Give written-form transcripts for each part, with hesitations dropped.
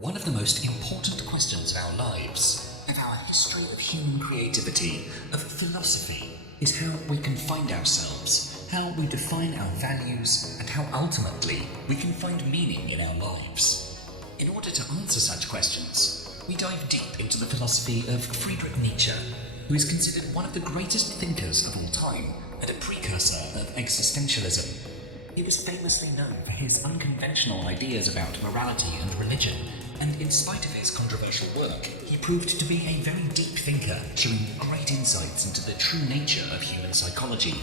One of the most important questions of our lives, of our history of human creativity, of philosophy, is how we can find ourselves, how we define our values, and how ultimately we can find meaning in our lives. In order to answer such questions, we dive deep into the philosophy of Friedrich Nietzsche, who is considered one of the greatest thinkers of all time and a precursor of existentialism. He was famously known for his unconventional ideas about morality and religion, and in spite of his controversial work, he proved to be a very deep thinker, showing great insights into the true nature of human psychology,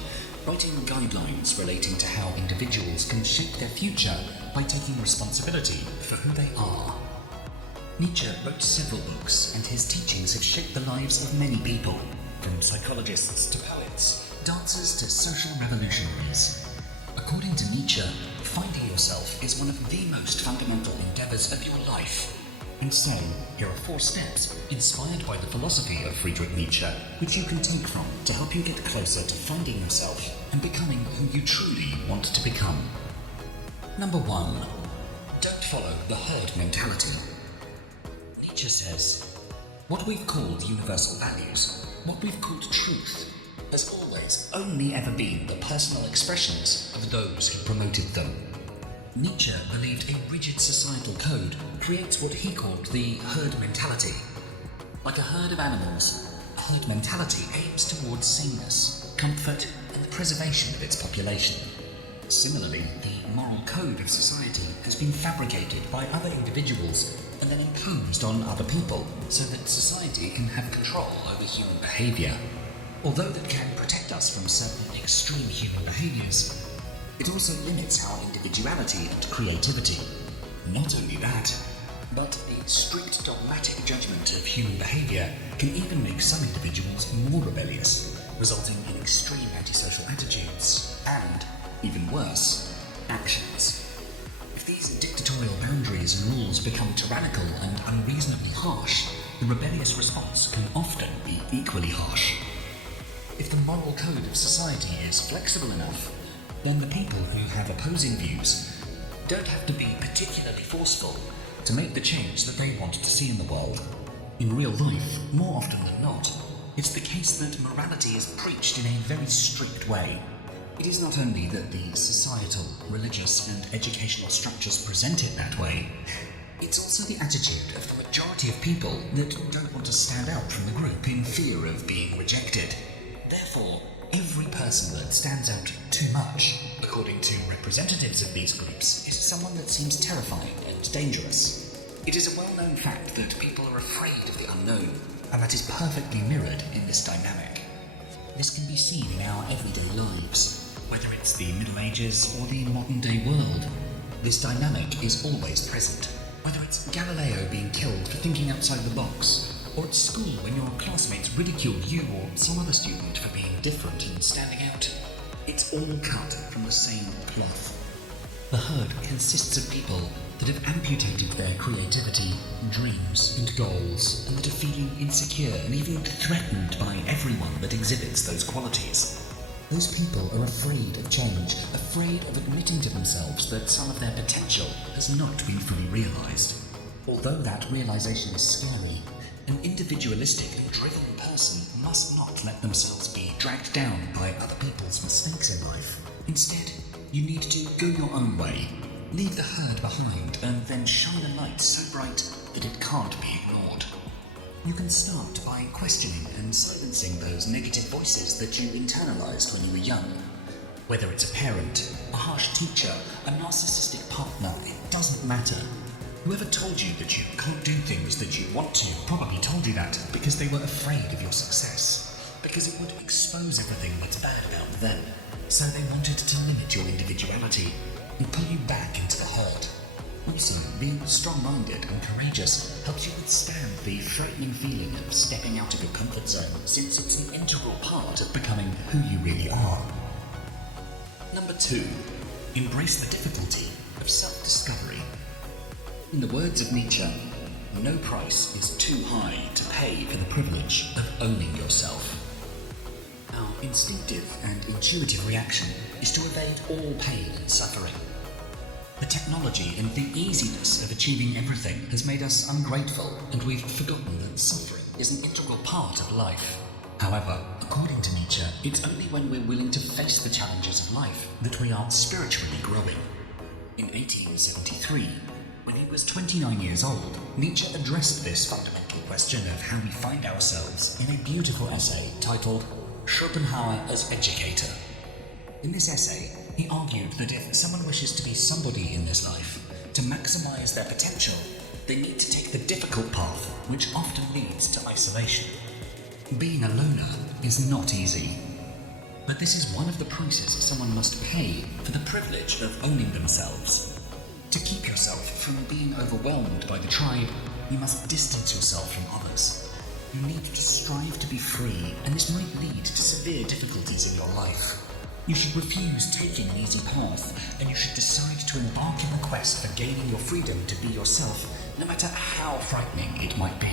writing guidelines relating to how individuals can shape their future by taking responsibility for who they are. Nietzsche wrote several books, and his teachings have shaped the lives of many people, from psychologists to poets, dancers to social revolutionaries. According to Nietzsche, finding yourself is one of the most fundamental endeavors of your life. And so, here are 4 steps inspired by the philosophy of Friedrich Nietzsche, which you can take from to help you get closer to finding yourself and becoming who you truly want to become. Number 1. Don't follow the herd mentality. Nietzsche says, what we've called universal values, what we've called truth, has always only ever been the personal expressions of those who promoted them. Nietzsche believed a rigid societal code creates what he called the herd mentality. Like a herd of animals, a herd mentality aims towards sameness, comfort, and the preservation of its population. Similarly, the moral code of society has been fabricated by other individuals and then imposed on other people so that society can have control over human behavior. Although that can protect us from certain extreme human behaviors, it also limits our individuality and creativity. Not only that, but the strict dogmatic judgment of human behavior can even make some individuals more rebellious, resulting in extreme antisocial attitudes and, even worse, actions. If these dictatorial boundaries and rules become tyrannical and unreasonably harsh, the rebellious response can often be equally harsh. If the moral code of society is flexible enough, then the people who have opposing views don't have to be particularly forceful to make the change that they want to see in the world. In real life, more often than not, it's the case that morality is preached in a very strict way. It is not only that the societal, religious, and educational structures present it that way, it's also the attitude of the majority of people that don't want to stand out from the group in fear of being rejected. Therefore, every person that stands out too much, according to representatives of these groups, is someone that seems terrifying and dangerous. It is a well-known fact that people are afraid of the unknown, and that is perfectly mirrored in this dynamic. This can be seen in our everyday lives, whether it's the Middle Ages or the modern-day world. This dynamic is always present, whether it's Galileo being killed for thinking outside the box, or at school when your classmates ridiculed you or some other student for being different and standing out. It's all cut from the same cloth. The herd consists of people that have amputated their creativity, dreams, and goals, and that are feeling insecure and even threatened by everyone that exhibits those qualities. Those people are afraid of change, afraid of admitting to themselves that some of their potential has not been fully realized. Although that realization is scary, an individualistic and driven person must not let themselves be dragged down by other people's mistakes in life. Instead, you need to go your own way, leave the herd behind, and then shine a light so bright that it can't be ignored. You can start by questioning and silencing those negative voices that you internalized when you were young. Whether it's a parent, a harsh teacher, a narcissistic partner, it doesn't matter. Whoever told you that you can't do things that you want to probably told you that because they were afraid of your success, because it would expose everything that's bad about them. So they wanted to limit your individuality and pull you back into the herd. Also, being strong-minded and courageous helps you withstand the frightening feeling of stepping out of your comfort zone, since it's an integral part of becoming who you really are. Number 2. Embrace the difficulty of self-discovery. In the words of Nietzsche, no price is too high to pay for the privilege of owning yourself. Our instinctive and intuitive reaction is to evade all pain and suffering. The technology and the easiness of achieving everything has made us ungrateful, and we've forgotten that suffering is an integral part of life. However, according to Nietzsche, it's only when we're willing to face the challenges of life that we are spiritually growing. In 1873, when he was 29 years old, Nietzsche addressed this fundamental question of how we find ourselves in a beautiful essay titled Schopenhauer as Educator. In this essay, he argued that if someone wishes to be somebody in this life, to maximize their potential, they need to take the difficult path, which often leads to isolation. Being a loner is not easy, but this is one of the prices someone must pay for the privilege of owning themselves. To keep yourself from being overwhelmed by the tribe, you must distance yourself from others. You need to strive to be free, and this might lead to severe difficulties in your life. You should refuse taking an easy path, and you should decide to embark in the quest for gaining your freedom to be yourself, no matter how frightening it might be.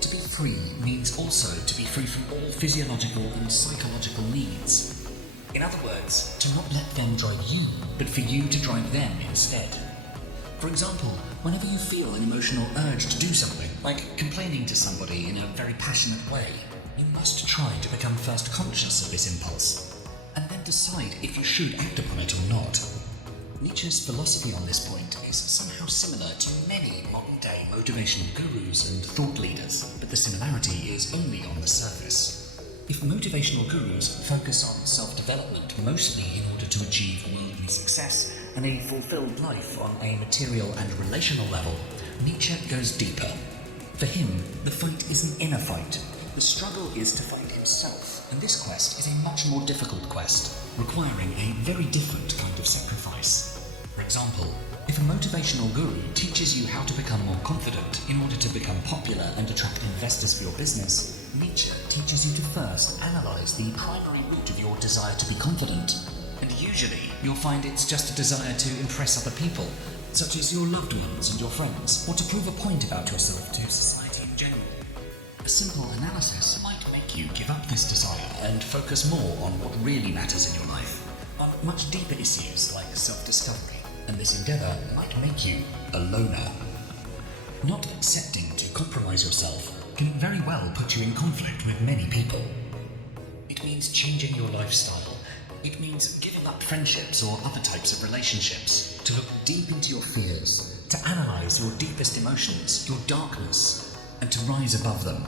To be free means also to be free from all physiological and psychological needs. In other words, to not let them drive you, but for you to drive them instead. For example, whenever you feel an emotional urge to do something, like complaining to somebody in a very passionate way, you must try to become first conscious of this impulse, and then decide if you should act upon it or not. Nietzsche's philosophy on this point is somehow similar to many modern-day motivational gurus and thought leaders, but the similarity is only on the surface. If motivational gurus focus on self-development mostly in order to achieve worldly success and a fulfilled life on a material and relational level, Nietzsche goes deeper. For him, the fight is an inner fight. The struggle is to find himself, and this quest is a much more difficult quest, requiring a very different kind of sacrifice. For example, if a motivational guru teaches you how to become more confident in order to become popular and attract investors for your business, Nietzsche teaches you to first analyze the primary root of your desire to be confident. And usually, you'll find it's just a desire to impress other people, such as your loved ones and your friends, or to prove a point about yourself to society in general. A simple analysis might make you give up this desire and focus more on what really matters in your life, on much deeper issues like self-discovery, and this endeavor might make you a loner. Not accepting to compromise yourself can very well put you in conflict with many people. It means changing your lifestyle. It means giving up friendships or other types of relationships, to look deep into your fears, to analyze your deepest emotions, your darkness, and to rise above them.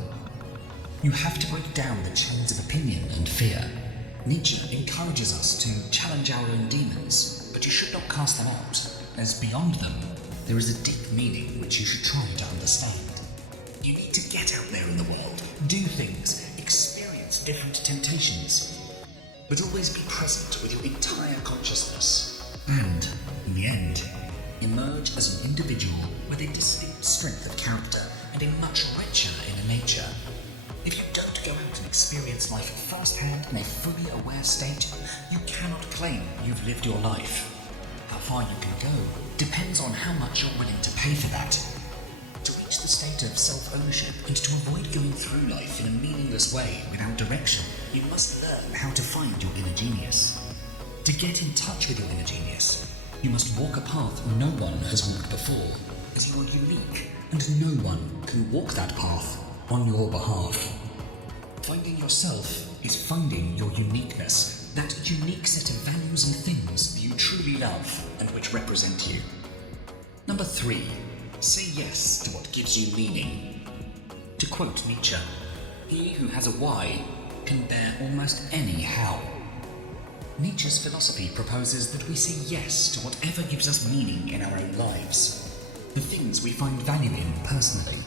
You have to break down the chains of opinion and fear. Nietzsche encourages us to challenge our own demons, but you should not cast them out, as beyond them, there is a deep meaning which you should try to understand. You need to get out there in the world, do things, experience different temptations, but always be present with your entire consciousness. And, in the end, emerge as an individual with a distinct strength of character and a much richer inner nature. If you don't go out and experience life firsthand in a fully aware state, you cannot claim you've lived your life. How far you can go depends on how much you're willing to pay for that. To reach the state of self-ownership and to avoid going through life in a meaningless way without direction, you must learn how to find your inner genius. To get in touch with your inner genius, you must walk a path no one has walked before, as you are unique and no one can walk that path on your behalf. Finding yourself is finding your uniqueness, that unique set of values and things that you truly love and which represent you. Number 3, say yes to what gives you meaning. To quote Nietzsche, he who has a why can bear almost any how. Nietzsche's philosophy proposes that we say yes to whatever gives us meaning in our own lives, the things we find value in personally.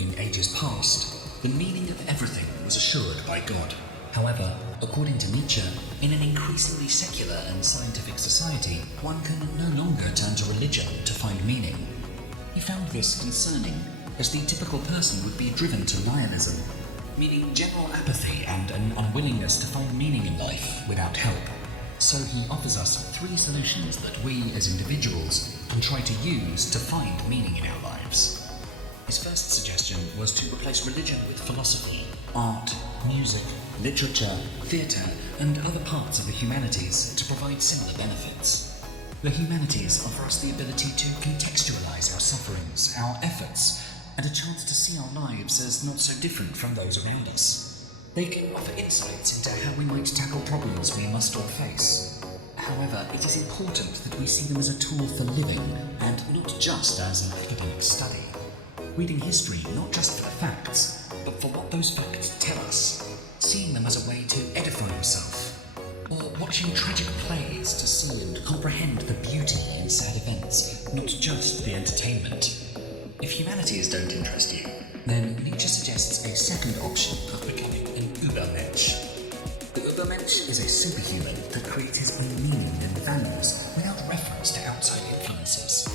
In ages past, the meaning of everything was assured by God. However, according to Nietzsche, in an increasingly secular and scientific society, one can no longer turn to religion to find meaning. He found this concerning, as the typical person would be driven to nihilism, meaning general apathy and an unwillingness to find meaning in life without help. So he offers us 3 solutions that we as individuals can try to use to find meaning in our lives. His first suggestion was to replace religion with philosophy, art, music, literature, theatre, and other parts of the humanities to provide similar benefits. The humanities offer us the ability to contextualize our sufferings, our efforts, and a chance to see our lives as not so different from those around us. They can offer insights into how we might tackle problems we must all face. However, it is important that we see them as a tool for living, and not just as an academic study. Reading history not just for the facts, but for what those facts tell us. Seeing them as a way to edify yourself. Or watching tragic plays to see and comprehend the beauty in sad events, not just the entertainment. If humanities don't interest you, then Nietzsche suggests a second option of becoming an Übermensch. The Übermensch is a superhuman that creates his own meaning and values without reference to outside influences.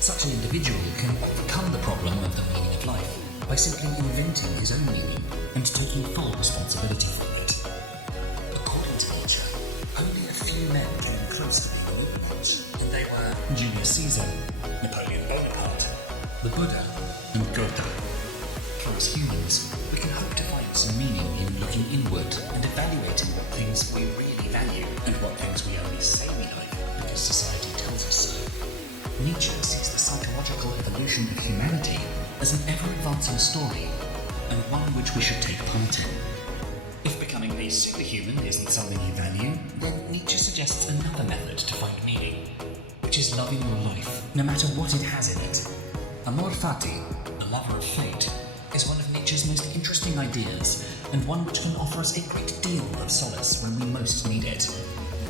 Such an individual can overcome the problem of the meaning of life by simply inventing his own meaning and taking full responsibility for it. According to Nietzsche, only a few men came close to being an Übermensch, and they were Julius Caesar, Napoleon Bonaparte, the Buddha, and Goethe. For us humans, we can hope to find some meaning in looking inward and evaluating what things we really value and what things we only say we like because society tells us so. Nietzsche sees the psychological evolution of humanity as an ever-advancing story, and one which we should take part in. If becoming a superhuman isn't something you value, then Nietzsche suggests another method to find meaning, which is loving your life, no matter what it has in it. Amor fati, the lover of fate, is one of Nietzsche's most interesting ideas, and one which can offer us a great deal of solace when we most need it.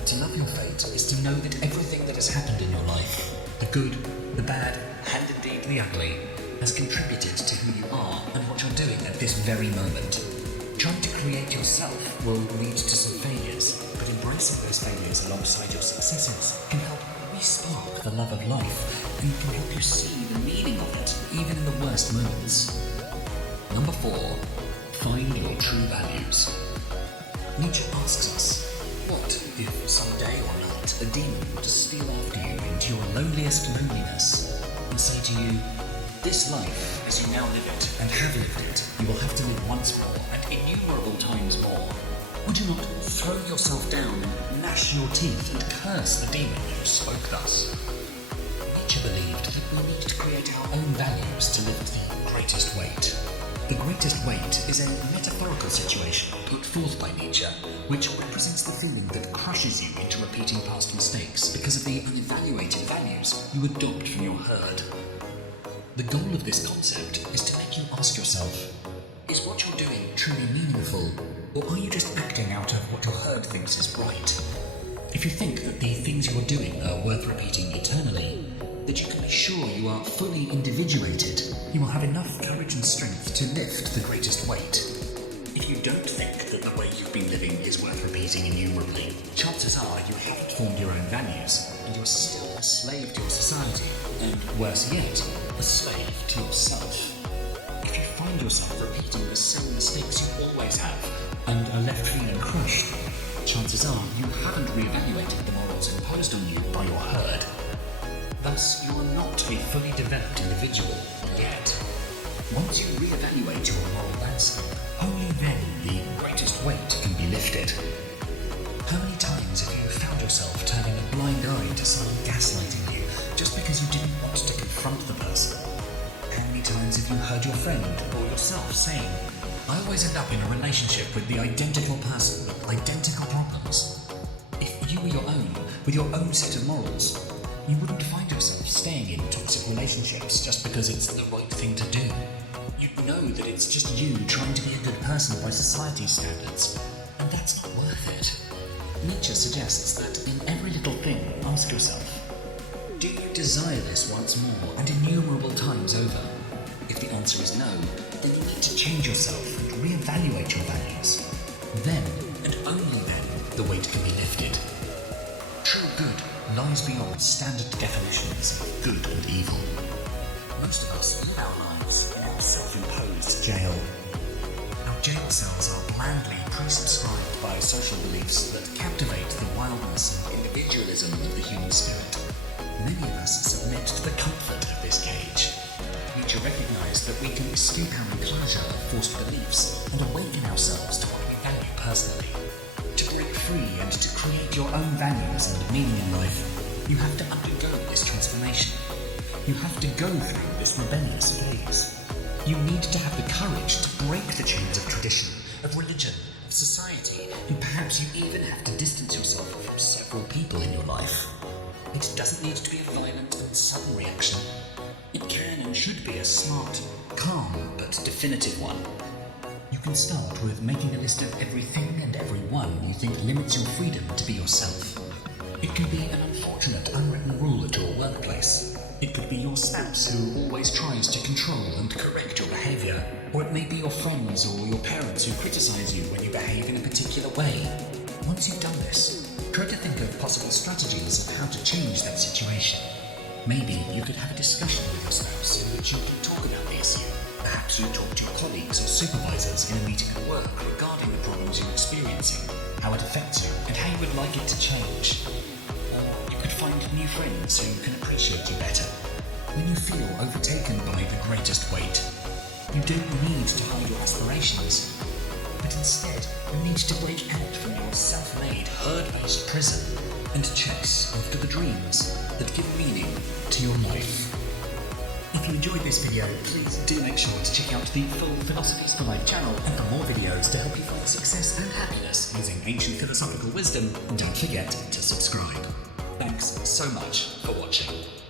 To love your fate is to know that everything that has happened in your life, the good, the bad, and indeed the ugly, has contributed to who you are and what you're doing at this very moment. Trying to create yourself will lead to some failures, but embracing those failures alongside your successes can help re-spark the love of life and can help you see the meaning of it, even in the worst moments. Number 4. Find your true values. Nietzsche asks us, what if someday or not a demon were to steal after you into your loneliest loneliness and say to you, this life, as you now live it and have lived it, you will have to live once more and innumerable times more. Would you not throw yourself down and gnash your teeth and curse the demon who spoke thus? Nietzsche believed that we need to create our own values to lift the greatest weight. The greatest weight is a metaphorical situation put forth by Nietzsche, which represents the feeling that crushes you into repeating past mistakes because of the unevaluated values you adopt from your herd. The goal of this concept is to make you ask yourself, is what you're doing truly meaningful, or are you just acting out of what your herd thinks is right? If you think that the things you're doing are worth repeating eternally, that you can be sure you are fully individuated, you will have enough courage and strength to lift the greatest weight. If you don't think that the way you've been living is worth repeating innumerably, chances are you haven't formed your own values, and you're still a slave to your society, and worse yet, a slave to yourself. If you find yourself repeating the same mistakes you always have, and are left feeling crushed, chances are you haven't re-evaluated the morals imposed on you by your herd. Thus, you are not a fully developed individual yet. Once you re-evaluate your moral landscape, only then the greatest weight can be lifted. How many times have you found yourself turning a blind eye to someone gaslighting you just because you didn't want to confront the person? How many times have you heard your friend or yourself saying, I always end up in a relationship with the identical person with identical problems? If you were your own, with your own set of morals, you wouldn't find yourself staying in toxic relationships just because it's the right thing to do. You'd know that it's just you trying to be a good person by society's standards, and that's not worth it. Nietzsche suggests that in every little thing, ask yourself, do you desire this once more and innumerable times over? If the answer is no, then you need to change yourself and re-evaluate your values. Then, and only then, the weight can be lifted. True good lies beyond standard definitions of good and evil. Most of us live our lives in our self-imposed jail. Our jail cells are blandly presubscribed by social beliefs that captivate the wildness and individualism of the human spirit. Many of us submit to the comfort of this cage. Nietzsche recognized that we can escape our enclosure of forced beliefs and awaken ourselves to what we value personally. To break free and to create your own values and meaning in life, You have to undergo this transformation. You have to go through this rebellious phase. You need to have the courage to break the chains of tradition, of religion, of society, and perhaps you even have to distance yourself from several people in your life. It doesn't need to be a violent and sudden reaction. It can and should be a smart, calm, but definitive one. You can start with making a list of everything and everyone you think limits your freedom to be yourself. It can be an unfortunate, unwritten rule at your workplace. It could be your spouse who always tries to control and correct your behaviour. Or it may be your friends or your parents who criticise you when you behave in a particular way. Once you've done this, try to think of possible strategies of how to change that situation. Maybe you could have a discussion with your spouse in which you can talk about the issue. Perhaps you talk to your colleagues or supervisors in a meeting at work regarding the problems you're experiencing, how it affects you, and how you would like it to change. Or you could find new friends who can appreciate you better. When you feel overtaken by the greatest weight, you don't need to hide your aspirations, but instead you need to break out from your self-made, herd-based prison and chase after the dreams that give meaning to your life. If you enjoyed this video, please do make sure to check out the full Philosophies for Life channel and for more videos to help you find success and happiness using ancient philosophical wisdom. And don't forget to subscribe. Thanks so much for watching.